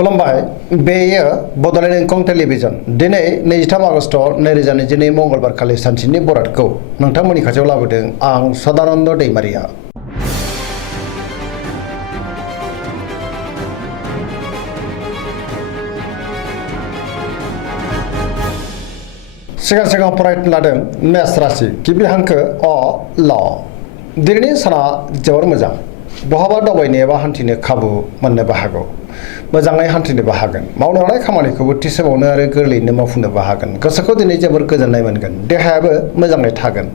खुलुमबाय बेयो बड'लेण्ड इंखं टेलिभिजन दिनै 23 आगस्ट 2022 मंगलबार खालि सानसेनि बरादखौ नोंथांमोननि खाथियाव लाबोदों आं सदानन्द दैमारिया। सिगां फरायनो लादों मेष राशि गिबि हांखो अ ल दिनैनि साना जोबोर मोजां बहाबा दावबायनो एबा हान्थिनो खाबु मोननोबो हागौ मोजाङै हान्थिनोबो हागोन मावनो लानाय खामानिखौबो थि समावनो आरो गोरलैयैनो मावफुंनोबो हागोन गोसोखौ दिनै जोबोर गोजोननाय मोनगोन देहायाबो मोजाङै थागोन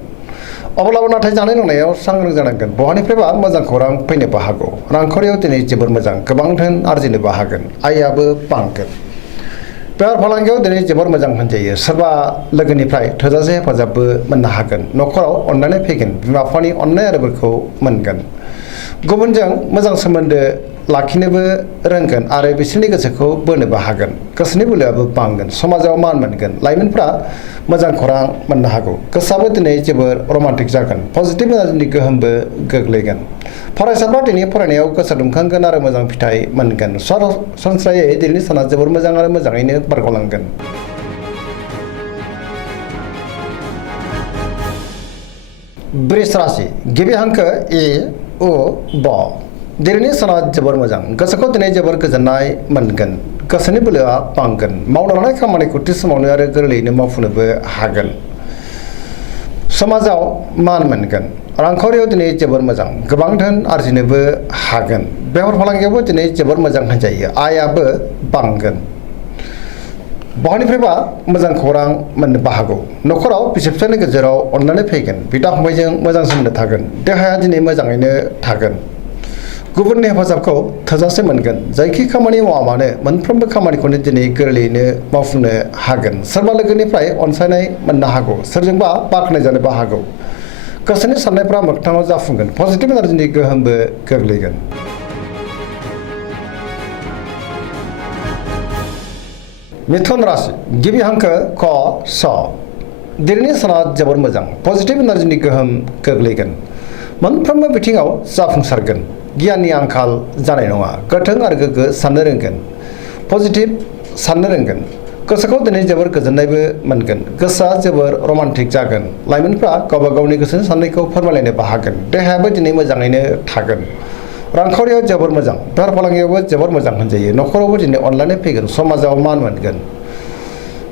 अब्लाबो नाथाय जानाय लोंनायाव सांग्रां जानांगोन बहानिफ्रायबा मोजां खौरां फैनोबो हागौ रांखावरियाव दिनै जोबोर मोजां गोबां धोन आरजिनोबो हागोन आयाबो बांगोन बेफार फालांगियाव दिनै जोबोर मोजां होनजायो सोरबा लोगोनिफ्राय थोजासे हेफाजाबबो मोननो हागोन न'खराव अननानै फैगोन बिमा बिफानि अननाय आरो बोरखौ मोनगोन गुबुनजों मोजां सोमोन्दो लाखिनोबो रोंगोन आरो बिसोरनि गोसोखौ बोनोबो हागोन गोसोनि बोलोआबो बांगोन समाजाव मान मोनगोन लाइमोनफ्रा मोजां खौरां मोननो हागौ गोसोआबो दिनै जोबोर रमान्टिक जागोन पजिटिभ एनार्जिनि गोहोमबो गोग्लैगोन फरायसाफ्रा दिनै फरायनायाव गोसो दुंखांगोन आरो मोजां फिथाइ मोनगोन सरासनस्रायै दिनैनि साना जोबोर मोजां आरो मोजाङैनो बारग'लांगोन। वृष राशि गिबि हांखो इ उ ब दिनैनि साना जोबोर मोजां गोसोखौ दिनै जोबोर गोजोननाय मोनगोन गोसोनि बोलोआ बांगोन मावनो लानाय खामानिखौ थि समावनो आरो गोरलैयैनो मावफुंनोबो हागोन समाजाव मान मोनगोन रांखावरियाव दिनै जोबोर मोजां गोबां धोन आरजिनोबो हागोन बेफार फालांगियावबो दिनै जोबोर मोजां होनजायो आयाबो बांगोन बहानिफ्रायबा मोजां खौरां मोननोबो हागौ न'खराव बिसि फिसायनि गेजेराव अननानै फैगोन बिदा फंबायजों मोजां सोमोन्दो थागोन देहाया दिनै मोजाङैनो थागोन गुबुननि हेफाजाबखौ थोजासे मोनगोन जायखि खामानि मावा मानो मोनफ्रोमबो खामानिखौनो दिनै गोरलैयैनो मावफुंनो हागोन सोरबा लोगोनिफ्राय अनसायनाय मोननो हागौ सोरजोंबा बाख्नाय जानोबो हागौ गोसोनि साननायफ्रा मोगथाङाव जाफुंगोन पजिटिभ एनार्जिनि गोहोमबो गोग्लैगोन। मिथुन राशि गिबि हांखो क स दिनैनि साना जोबोर मोजां पजिटिभ एनार्जिनि गोहोम गोग्लैगोन मोनफ्रोमबो बिथिङाव जाफुंसारगोन गियाननि आंखाल जानाय नङा गोथों आरो गोग्गो साननो रोंगोन पजिटिभ साननो रोंगोन गोसोखौ दिनै जोबोर गोजोननायबो मोनगोन गोसोआ जोबोर रमान्टिक जागोन लाइमोनफ्रा गावबा गावनि गोसोनि साननायखौ फोरमायलायनोबो हागोन देहायाबो दिनै मोजाङैनो थागोन रांखावरियाव जोबोर मोजां बेफार फालांगियावबो जोबोर मोजां होनजायो न'खरावबो दिनै अनलायनाय फैगोन समाजाव मान मोनगोन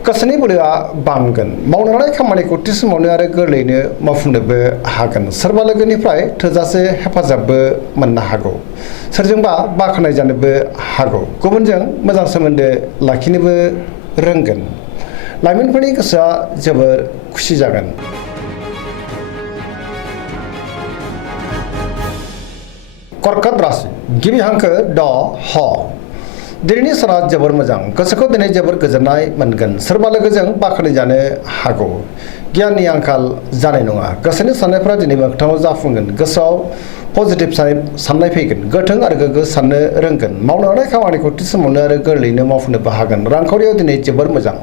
गोसोनि बोलोआ बांगोन मावनो लानाय खामानिखौ थि समावनो आरो गोरलैयैनो मावफुंनोबो हागोन सोरबा लोगोनिफ्राय थोजासे हेफाजाबबो मोननो हागौ सोरजोंबा बाख्नाय जानोबो हागौ गुबुनजों मोजां सोमोन्दो लाखिनोबो रोंगोन लाइमोनफोरनि गोसोआ जोबोर खुसि जागोन। कर्कट राशि गिबि हांखो ड ह दिनैनि साना जोबोर मोजां गोसोखौ दिनै जोबोर गोजोननाय मोनगोन सोरबा लोगोजों बाख्नाय जानो हागौ गियाननि आंखाल जानाय नङा गोसोनि साननायफ्रा दिनै मोगथाङाव जाफुंगोन गोसोआव पजिटिभ साननाय फैगोन गोथों आरो गोग्गो साननो रोंगोन मावनो लानाय खामानिखौ थि समावनो आरो गोरलैयैनो मावफुंनोबो हागोन रांखावरियाव दिनै जोबोर मोजां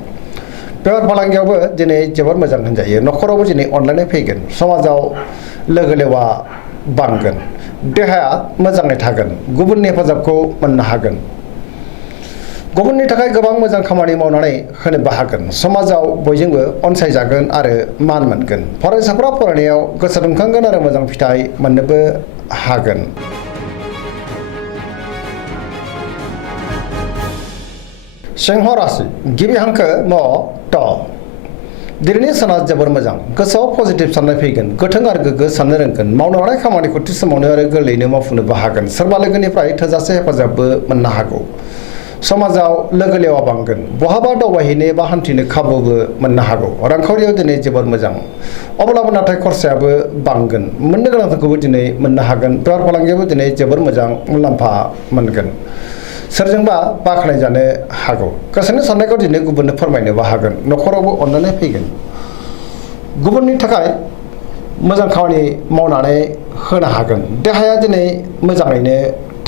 बेफार फालांगियावबो दिनै जोबोर मोजां होनजायो न'खरावबो दिनै अनलायनाय फैगोन समाजाव लोगो लेवा बांगोन देहाया मोजाङै थागोन गुबुननि हेफाजाबखौ मोननो हागोन गुबुननि थाखाय गोबां मोजां खामानि मावनानै होनोबो हागोन समाजाव बयजोंबो अनसायजागोन आरो मान मोनगोन फरायसाफ्रा फरायनायाव गोसो दुंखांगोन आरो मोजां फिथाइ मोननोबो हागोन। सिंह राशि गिबि हांखो म ट दिनैनि साना जोबोर मोजां गोसोआव पजिटिभ साननाय फैगोन गोथों आरो गोग्गो साननो रोंगोन मावनो लानाय खामानिखौ थि समावनो आरो गोरलैयैनो मावफुंनोबो हागोन सोरबा लोगोनिफ्राय थोजासे हेफाजाबबो मोननो हागौ समाजाव लोगो लेवा बांगोन बहाबा दावबायहैनो एबा हान्थिनो खाबुबो मोननो हागौ रांखावरियाव दिनै जोबोर मोजां अब्लाबो नाथाय खरसायाबो बांगोन मोननो गोनांफोरखौबो दिनै मोननो हागोन बेफार फालांगियावबो दिनै जोबोर मोजां मुलाम्फा मोनगोन सोरजोंबा बाख्नाय जानो हागौ गोसोनि साननायखौ दिनै गुबुननो फोरमायनोबो हागोन न'खरावबो अननानै फैगोन गुबुननि थाखाय मोजां खामानि मावनानै होनो हागोन देहाया दिनै मोजाङैनो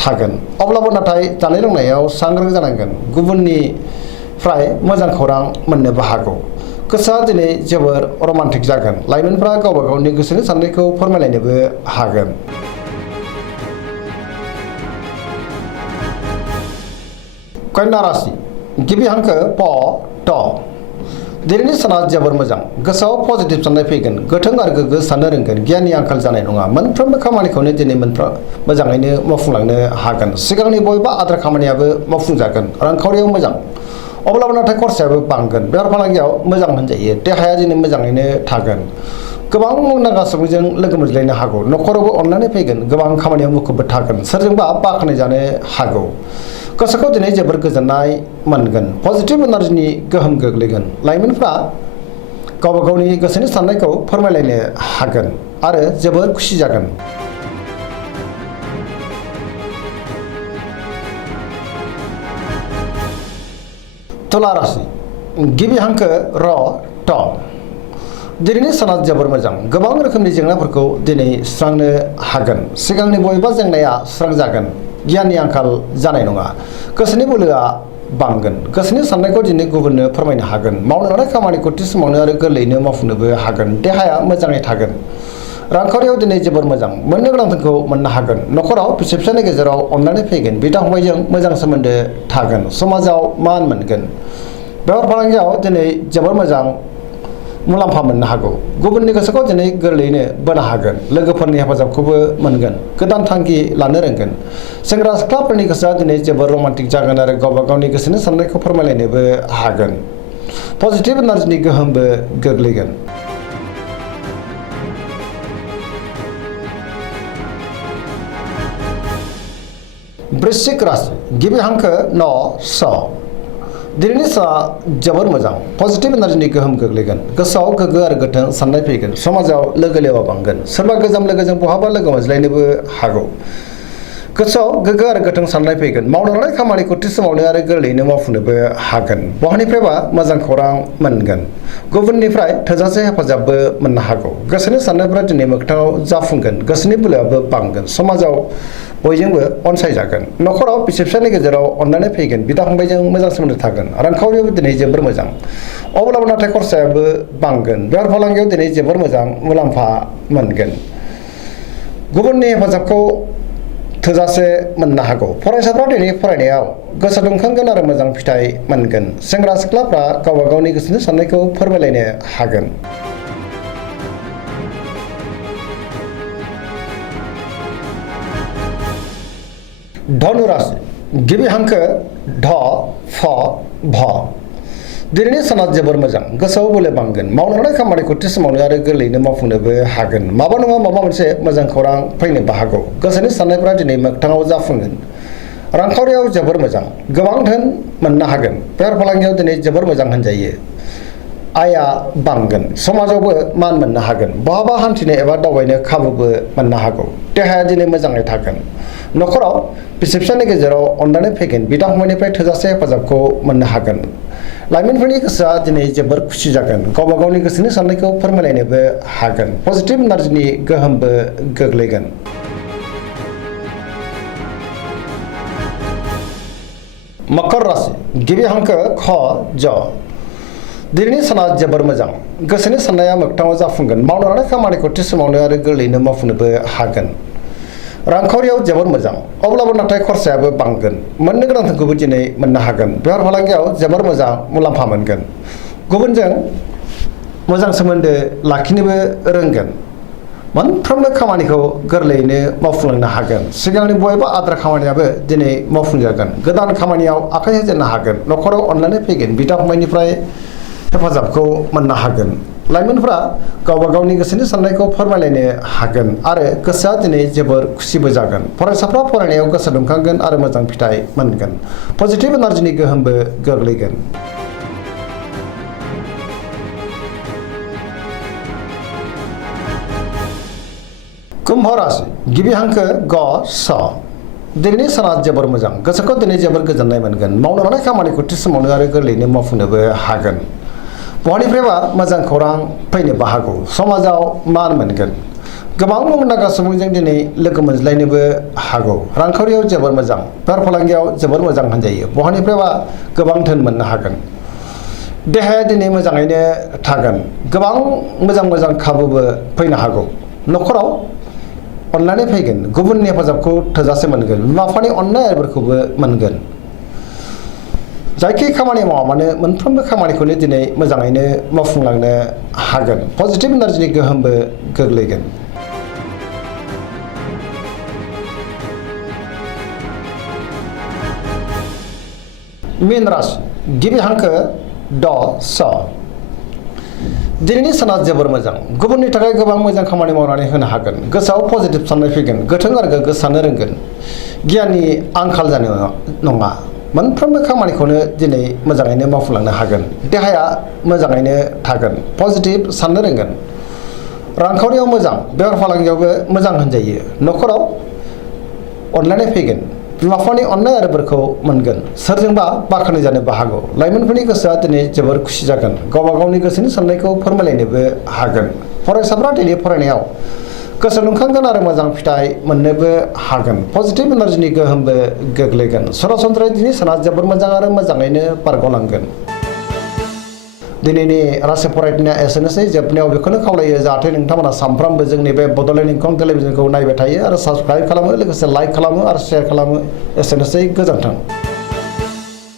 थागोन अब्लाबो नाथाय जानाय लोंनायाव सांग्रां जानांगोन गुबुननिफ्राय मोजां खौरां मोननोबो हागौ गोसोआ दिनै जोबोर रमान्टिक जागोन लाइमोनफ्रा गावबा गावनि गोसोनि साननायखौ फोरमायलायनोबो हागोन। कन्या राशि गिबि हांखो प ट दिनैनि साना जोबोर मोजां गोसोआव पजिटिभ साननाय फैगोन गोथों आरो गोग्गो साननो रोंगोन गियाननि आंखाल जानाय नङा मोनफ्रोमबो खामानिखौनो दिनै मोजाङैनो मावफुंलांनो हागोन सिगांनि बबेबा आद्रा खामानियाबो मावफुंजागोन रांखावरियाव मोजां अब्लाबो नाथाय खरसायाबो बांगोन बेफार फालांगियाव मोजां होनजायो देहाया दिनै मोजाङैनो थागोन गोबां मुंदांखा सुबुंजों लोगो मोनज्लायनो हागौ न'खरावबो अननानै फैगोन गोबां खामानियाव मुखुबबो थागोन सोरजोंबा बाख्नाय जानो हागौ गोसोखौ दिनै जोबोर गोजोननाय मोनगोन पजिटिभ एनार्जिनि गोहोम गोग्लैगोन लाइमोनफ्रा गावबा गावनि गोसोनि साननायखौ फोरमायलायनो हागोन आरो जोबोर खुसि जागोन तुला राशि गिबि हांखो र ट दिनैनि साना जोबोर मोजां गोबां रोखोमनि जेंनाफोरखौ दिनै सुस्रांनो हागोन सिगांनि बबेबा जेंनाया सुस्रांजागोन गियाननि आंखाल जानाय नङा गोसोनि बोलोआ बांगोन गोसोनि साननायखौ दिनै गुबुननो फोरमायनो हागोन मावनो लानाय खामानिखौ थि समावनो आरो गोरलैयैनो मावफुंनोबो हागोन देहाया मोजाङै थागोन रांखावरियाव दिनै जोबोर मोजां मोननो गोनांफोरखौ मोननो हागोन न'खराव बिसि फिसायनि गेजेराव अननानै फैगोन बिदा फंबायजों मोजां सोमोन्दो थागोन समाजाव मान मोनगोन बेफार फालांगियाव दिनै जोबोर मोजां मुलाम्फा मोननो हागौ गुबुननि गोसोखौ दिनै गोरलैयैनो बोनो हागोन लोगोफोरनि हेफाजाबखौबो मोनगोन गोदान थांखि लानो रोंगोन सेंग्रा सिख्लाफोरनि गोसोआ दिनै जोबोर रमान्टिक जागोन आरो गावबा गावनि गोसोनि साननायखौ फोरमायलायनोबो हागोन पजिटिभ एनार्जिनि गोहोमबो गोग्लैगोन वृश्चिक राशि गिबि हांखो न स दिनैनि साना जोबोर मोजां पजिटिभ एनार्जिनि गोहोम गोग्लैगोन गोसोआव गोग्गो आरो गोथों साननाय फैगोन समाजाव लोगो लेवा बांगोन सोरबा गोजाम लोगोजों बहाबा लोगो मोनज्लायनोबो हागौ गोसोआव गोग्गो आरो गोथों साननाय फैगोन मावनो लानाय खामानिखौ थि समावनो आरो गोरलैयैनो मावफुंनोबो हागोन बहानिफ्रायबा मोजां खौरां मोनगोन गुबुननिफ्राय थोजासे हेफाजाबबो मोननो हागौ गोसोनि साननायफोरा दिनै मोगथाङाव जाफुंगोन गोसोनि बोलोआबो बांगोन समाजाव बयजोंबो अनसायजागोन न'खराव बिसि फिसायनि गेजेराव अननानै फैगोन बिदा फंबायजों मोजां सोमोन्दो थागोन रांखावरियावबो दिनै जोबोर मोजां अब्लाबो नाथाय खरसायाबो बांगोन बेफार फालांगियाव दिनै जोबोर मोजां मुलाम्फा मोनगोन गुबुननि हेफाजाबखौ थोजासे मोननो हागौ फरायसाफ्रा दिनै फरायनायाव गोसो दुंखांगोन आरो मोजां फिथाइ मोनगोन सेंग्रा सिख्लाफ्रा गावबा गावनि गोसोनि साननायखौ फोरमायलायनो हागोन धनु राशि गिबि हांखो ढ फ भ दिनैनि साना जोबोर मोजां गोसोआव बोलो बांगोन मावनो लानाय खामानिखौ थि समावनो आरो गोरलैयैनो मावफुंनोबो हागोन माबा नङा माबा मोनसे मोजां खौरां फैनोबो हागौ गोसोनि साननायफ्रा दिनै मोगथाङाव जाफुंगोन रांखावरियाव जोबोर मोजां गोबां धोन मोननो हागोन बेफार फालांगियाव दिनै जोबोर मोजां होनजायो आयआ बांगोन समाजावबो मान मोननो हागोन बहाबा हान्थिनो एबा दावबायनो खाबुबो मोननो हागौ देहाया दिनै मोजाङै थागोन न'खराव बिसि फिसायनि गेजेराव अननानै फैगोन बिदा फंबायनिफ्राय थोजासे हेफाजाबखौ मोननो हागोन लाइमोनफोरनि गोसोआ दिनै जोबोर खुसि जागोन गावबा गावनि गोसोनि साननायखौ फोरमायलायनोबो हागोन पजिटिभ एनार्जिनि गोहोमबो गोग्लैगोन मकर राशि गिबि हांखो ख ज दिनैनि साना जोबोर मोजां गोसोनि साननाया मोगथाङाव जाफुंगोन मावनो लानाय खामानिखौ थि समावनो आरो गोरलैयैनो मावफुंनोबो हागोन रांखावरियाव जोबोर मोजां अब्लाबो नाथाय खरसायाबो बांगोन मोननो गोनांखौबो दिनै मोननो हागोन बेफार फालांगियाव जोबोर मोजां मुलाम्फा मोनगोन गुबुनजों मोजां सोमोन्दो लाखिनोबो रोंगोन मोनफ्रोमबो खामानिखौ गोरलैयैनो मावफुंलांनो हागोन सिगांनि बबेबा आद्रा खामानियाबो दिनै मावफुंजागोन गोदान खामानियाव आखाइ होजेननो हागोन न'खराव अननानै फैगोन बिदा फंबायनिफ्राय हेफाजाबखौ मोननो हागोन लाइमोनफ्रा गावबा गावनि गोसोनि साननायखौ फोरमायलायनो हागोन आरो गोसोआ दिनै जोबोर खुसिबो जागोन फरायसाफ्रा फरायनायाव गोसो दुंखांगोन आरो मोजां फिथाइ मोनगोन पजिटिभ एनार्जिनि गोहोमबो गोग्लैगोन कुम्भ राशि गिबि हांखो ग स दिनैनि साना जोबोर मोजां गोसोखौ दिनै जोबोर गोजोननाय मोनगोन मावनो लानाय खामानिखौ थि समावनो आरो गोरलैयैनो मावफुंनोबो हागोन बहानिफ्रायबा मोजां खौरां फैनोबो हागौ समाजाव मान मोनगोन गोबां मुंदांखा सुबुंजों दिनै लोगो मोनज्लायनोबो हागौ रांखावरियाव जोबोर मोजां बेफार फालांगियाव जोबोर मोजां होनजायो बहानिफ्रायबा गोबां धोन मोननो हागोन देहाया दिनै मोजाङैनो थागोन गोबां मोजां खाबुबो फैनो हागौ न'खराव अननानै फैगोन गुबुननि हेफाजाबखौ थोजासे मोनगोन बिमा बिफानि अननाय आरिफोरखौबो मोनगोन जायखि खामानि मावा मानो मोनफ्रोमबो खामानिखौनो दिनै मोजाङैनो मावफुंलांनो हागोन पजिटिभ एनार्जिनि गोहोमबो गोग्लैगोन मीन राशि गिबि हांखो ड स दिनैनि साना जोबोर मोजां गुबुननि थाखाय गोबां मोजां खामानि मावनानै होनो हागोन गोसोआव पजिटिभ साननाय फैगोन गोथों आरो गोग्गो साननो रोंगोन गियाननि आंखाल जानो नङा मोनफ्रोमबो खामानिखौनो दिनै मोजाङैनो मावफुंलांनो हागोन देहाया मोजाङैनो थागोन पजिटिभ साननो रोंगोन रांखावरियाव मोजां बेफार फालांगियावबो मोजां होनजायो न'खराव अनलायनाय फैगोन बिमा बिफानि अननाय आरो बोरखौ मोनगोन सोरजोंबा बाख्नाय जानोबो हागौ लाइमोनफोरनि गोसोआ दिनै जोबोर खुसि जागोन गावबा गावनि गोसोनि साननायखौ फोरमायलायनोबो हागोन फरायसाफ्रा दिनै फरायनायाव गोसो दुंखांगोन आरो मोजां फिथाइ मोननोबो हागोन पजिटिभ एनार्जिनि गोहोमबो गोग्लैगोन सरासनस्रायै दिनै साना जोबोर मोजां आरो मोजाङैनो बारग'लांगोन दिनैनि राशि फरायनाया एसेनोसै जोबनायाव बेखौनो खावलायो जाहाथे नोंथांमोना सानफ्रामबो जोंनि बे बड'लेण्ड इंखं टेलिभिजनखौ नायबाय थायो आरो साबस्क्राइब खालामो लोगोसे लाइक खालामो आरो शेयार खालामो एसेनोसै गोजोन्थों